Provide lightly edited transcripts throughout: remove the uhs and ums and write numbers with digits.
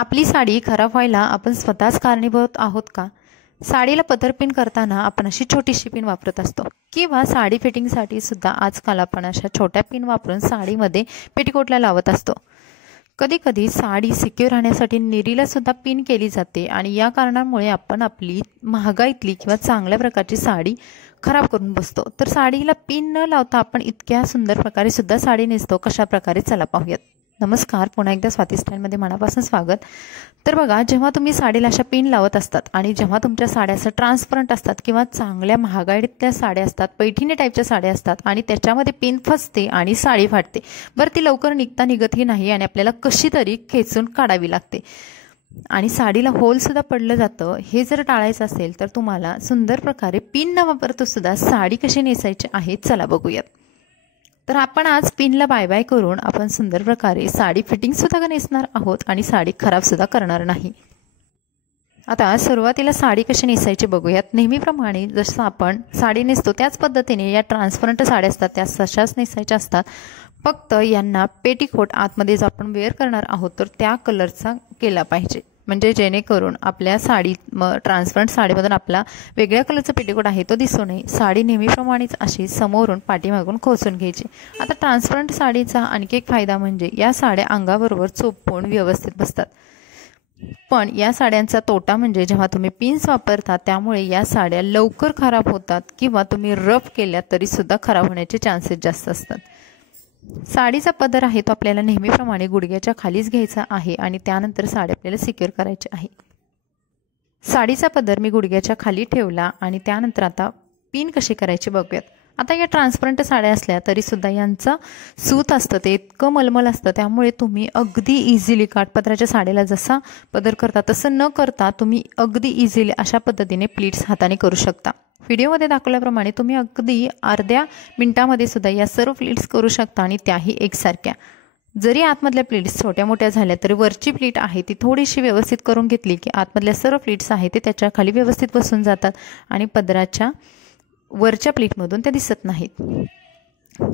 आपली साडी खराब व्हायला आपण स्वतःच कारणीभूत आहोत का? साडीला पदर पिन करताना आपण अशी छोटीशी पिन वापरत असतो किंवा साडी फिटिंगसाठी सुद्धा आजकाल आपण अशा छोट्या पिन वापरून साडीमध्ये पेटीकोटला लावत असतो. कधी कधी साडी सिक्युअर राहण्यासाठी निरीला सुद्धा पिन केली जाते आणि या कारणामुळे आपण आपली महागाईतली किंवा चांगल्या प्रकारची साडी खराब करून बसतो. तर साडीला पिन न लावता आपण इतक्या सुंदर प्रकारे सुद्धा साडी नेसतो. कशा प्रकारे चला पाहूयात. नमस्कार, पुन्हा एकदा स्वाती स्टाईलमध्ये मनापासून स्वागत. तर बघा, जेव्हा तुम्ही साडीला अशा पिन लावत असतात आणि जेव्हा तुमच्या साड्या असं ट्रान्सपरंट असतात किंवा चांगल्या महागाईतल्या साड्या असतात, पैठणी टाईपच्या साड्या असतात आणि त्याच्यामध्ये पिन फसते आणि साडी फाटते, बरं ती लवकर निघतही नाही आणि आपल्याला कशी तरी खेचून काढावी लागते आणि साडीला होलसुद्धा पडलं जातं. हे जर टाळायचं असेल तर तुम्हाला सुंदर प्रकारे पिन न वापरता सुद्धा साडी कशी नेसायची आहे चला बघूयात. तर आपण आज पिनला बाय बाय करून आपण सुंदर प्रकारे साडी फिटिंग सुद्धा नेसणार आहोत आणि साडी खराब सुद्धा करणार नाही. आता सुरुवातीला साडी कशी नेसायची बघूयात. नेहमीप्रमाणे जसं आपण साडी नेसतो त्याच पद्धतीने या ट्रान्सपरंट साड्या असतात त्या तशाच नेसायच्या असतात. फक्त यांना पेटीकोट आतमध्ये जो आपण वेअर करणार आहोत तर त्या कलरचा केला पाहिजे, म्हणजे जेणेकरून आपल्या साडी ट्रान्सपरंट साडीमधून आपला वेगळ्या कलरचा पेटीकोट आहे तो दिसू नये. साडी नेहमीप्रमाणेच अशी समोरून पाठीमागून खोचून घ्यायची. आता ट्रान्सपरंट साडीचा आणखी एक फायदा म्हणजे या साड्या अंगाबरोबर चोपून व्यवस्थित बसतात. पण या साड्यांचा तोटा म्हणजे जेव्हा तुम्ही पिन्स वापरता त्यामुळे या साड्या लवकर खराब होतात किंवा तुम्ही रफ केल्या तरी सुद्धा खराब होण्याचे चान्सेस जास्त असतात. साडीचा पदर आहे तो आपल्याला नेहमीप्रमाणे गुडघ्याच्या खालीच घ्यायचा आहे आणि त्यानंतर साडी आपल्याला सिक्युअर करायची आहे. साडीचा पदर मी गुडघ्याच्या खाली ठेवला आणि त्यानंतर आता पिन कशी करायची बघूयात. आता या ट्रान्सपरंट साड्या असल्या तरी सुद्धा यांचं सूत असतं ते इतकं मलमल असतं, त्यामुळे तुम्ही अगदी इझिली काठपदराच्या साडीला जसा पदर करता तसं न करता तुम्ही अगदी इझिली अशा पद्धतीने प्लीट्स हाताने करू शकता. व्हिडिओमध्ये दाखवल्याप्रमाणे तुम्ही अगदी अर्ध्या मिनिटामध्ये सुद्धा या सर्व प्लीट्स करू शकता आणि त्याही एकसारख्या. जरी आतमधल्या प्लीट्स छोट्या मोठ्या झाल्या तरी वरची प्लीट आहे ती थोडीशी व्यवस्थित करून घेतली की आतमधल्या सर्व प्लीट्स आहे ते त्याच्या खाली व्यवस्थित बसून जातात आणि पदराच्या वरच्या प्लीटमधून त्या दिसत नाहीत.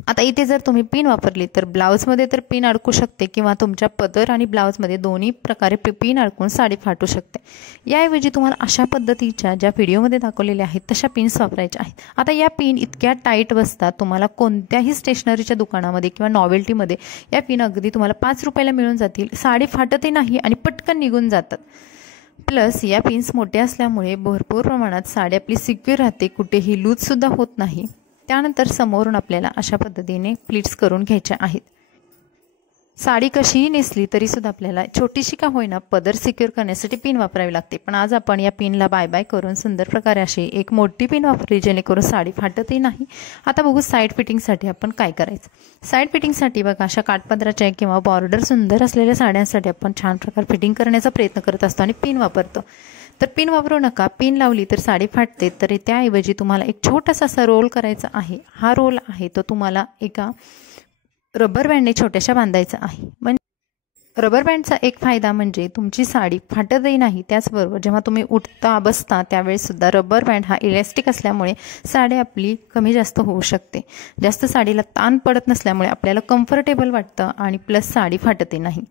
आता इथे जर तुम्ही पिन वापरली तर ब्लाऊजमध्ये तर पिन अडकू शकते किंवा तुमच्या पदर आणि ब्लाऊजमध्ये दोन्ही प्रकारे पिन अडकून साडी फाटू शकते. याऐवजी तुम्हाला अशा पद्धतीच्या ज्या व्हिडिओमध्ये दाखवलेल्या आहेत तशा पिन्स वापरायच्या आहेत. आता या पिन इतक्या टाईट बसतात, तुम्हाला कोणत्याही स्टेशनरीच्या दुकानामध्ये किंवा नॉवेल्टीमध्ये या पिन अगदी तुम्हाला 5 रुपयाला मिळून जातील. साडी फाटतही नाही आणि पटकन निघून जातात. प्लस या पिन्स मोठ्या असल्यामुळे भरपूर प्रमाणात साडी आपली सिक्युअर राहते, कुठेही लूजसुद्धा होत नाही. त्यानंतर समोरून आपल्याला अशा पद्धतीने प्लीट्स करून घ्यायच्या आहेत. साडी कशीही नेसली तरी सुद्धा आपल्याला छोटीशी का होईना पदर सिक्युअर करण्यासाठी पिन वापरावी लागते. पण आज आपण या पिनला बाय बाय करून सुंदर प्रकारे अशी एक मोठी पिन वापरली जेणेकरून साडी फाटतही नाही. आता बघू साईड फिटिंगसाठी आपण काय करायचं. साईड फिटिंगसाठी बघा, अशा काठपदराच्या किंवा बॉर्डर सुंदर असलेल्या साड्यांसाठी आपण छान प्रकारे फिटिंग करण्याचा प्रयत्न करत असतो आणि पिन वापरतो. तर पिन वापरू नका. पिन लावली तर साडी फाटते, तर त्याऐवजी तुम्हाला एक छोटासा असा रोल करायचा आहे. हा रोल आहे तो तुम्हाला एका रबर बँडने छोट्याशा बांधायचा आहे. म्हणजे रबर बँडचा एक फायदा म्हणजे तुमची साडी फाटतही नाही. त्याचबरोबर जेव्हा तुम्ही उठता बसता त्यावेळेस सुद्धा रबर बँड हा इलॅस्टिक असल्यामुळे साडी आपली कमी जास्त होऊ शकते. जास्त साडीला ताण पडत नसल्यामुळे आपल्याला कम्फर्टेबल वाटतं आणि प्लस साडी फाटते नाही.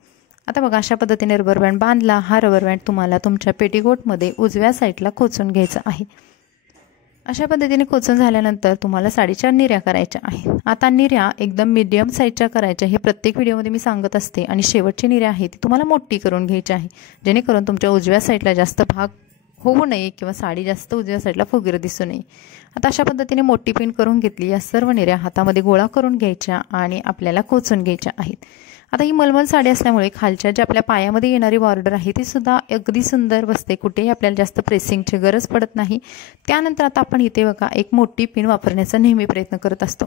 आता बघा, अशा पद्धतीने रबर बँड बांधला. हा रबर बँड तुम्हाला तुमच्या पेटीकोटमध्ये उजव्या साईडला खोचून घ्यायचा आहे. अशा पद्धतीने खोचून झाल्यानंतर तुम्हाला साडीच्या निर्या करायच्या आहेत. आता निर्या एकदम मीडियम साईजच्या करायच्या, हे प्रत्येक व्हिडिओमध्ये मी सांगत असते. आणि शेवटची निर्या आहे ती तुम्हाला मोठी करून घ्यायची आहे जेणेकरून तुमच्या उजव्या साईडला जास्त भाग होऊ नये किंवा साडी जास्त उजव्या साईडला फुगीर दिसू नये. आता अशा पद्धतीने मोठी पिन करून घेतली. या सर्व निर्या हातामध्ये गोळा करून घ्यायच्या आणि आपल्याला खोचून घ्यायच्या आहेत. आता ही मलमल साडी असल्यामुळे खालच्या ज्या आपल्या पायामध्ये येणारी बॉर्डर आहे ती सुद्धा अगदी सुंदर बसते, कुठेही आपल्याला जास्त प्रेसिंगची गरज पडत नाही. त्यानंतर आता आपण इथे बघा एक मोठी पिन वापरण्याचा नेहमी प्रयत्न करत असतो.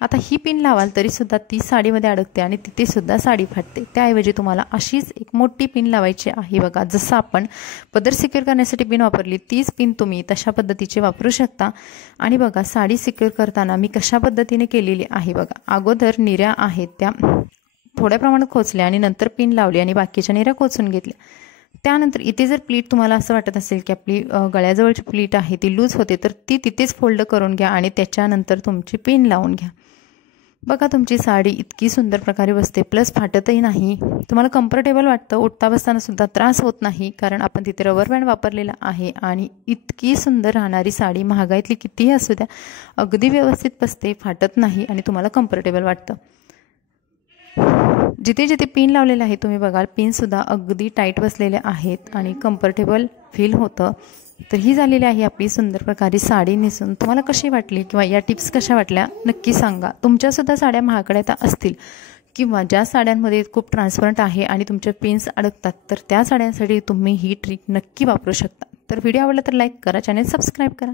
आता ही पिन लावाल तरी सुद्धा ती साडीमध्ये अडकते आणि तिथे सुद्धा साडी फाटते. त्याऐवजी तुम्हाला अशीच एक मोठी पिन लावायची आहे. बघा, जसं आपण पदर सिक्युअर करण्यासाठी पिन वापरली तीच पिन तुम्ही तशा पद्धतीची वापरू शकता. आणि बघा, साडी सिक्युअर करताना मी कशा पद्धतीने केलेली आहे बघा. अगोदर निर्या आहेत त्या थोड्या प्रमाणात खोचल्या आणि नंतर पिन लावली आणि बाकीच्या निर्या खोचून घेतल्या. त्यानंतर इथे जर प्लीट तुम्हाला असं वाटत असेल की आपली गळ्याजवळची प्लीट आहे ती लूज होते तर ती तिथेच फोल्ड करून घ्या आणि त्याच्यानंतर तुमची पिन लावून घ्या. बघा तुमची साडी इतकी सुंदर प्रकारे बसते, प्लस फाटतही नाही. तुम्हाला कम्फर्टेबल वाटतं, उठता बसताना सुद्धा त्रास होत नाही, कारण आपण तिथे रबर बँड वापरलेला आहे. आणि इतकी सुंदर राहणारी साडी महागाईतली कितीही असू द्या, अगदी व्यवस्थित बसते, फाटत नाही आणि तुम्हाला कम्फर्टेबल वाटतं. जिथे जिथे पिन लावलेले आहे तुम्ही बघाल, पिनसुद्धा अगदी टाईट बसलेले आहेत आणि कम्फर्टेबल फील होतं. तर ही झालेली आहे आपली सुंदर प्रकारे साडी नेसून. तुम्हाला कशी वाटली किंवा या टिप्स कशा वाटल्या नक्की सांगा. तुमच्यासुद्धा साड्या महागड्या असतील किंवा ज्या साड्यांमध्ये खूप ट्रान्सपरंट आहे आणि तुमच्या पिन्स अडकतात, तर त्या साड्यांसाठी तुम्ही ही ट्रिक नक्की वापरू शकता. तर व्हिडिओ आवडला तर लाईक करा, चॅनल सबस्क्राईब करा.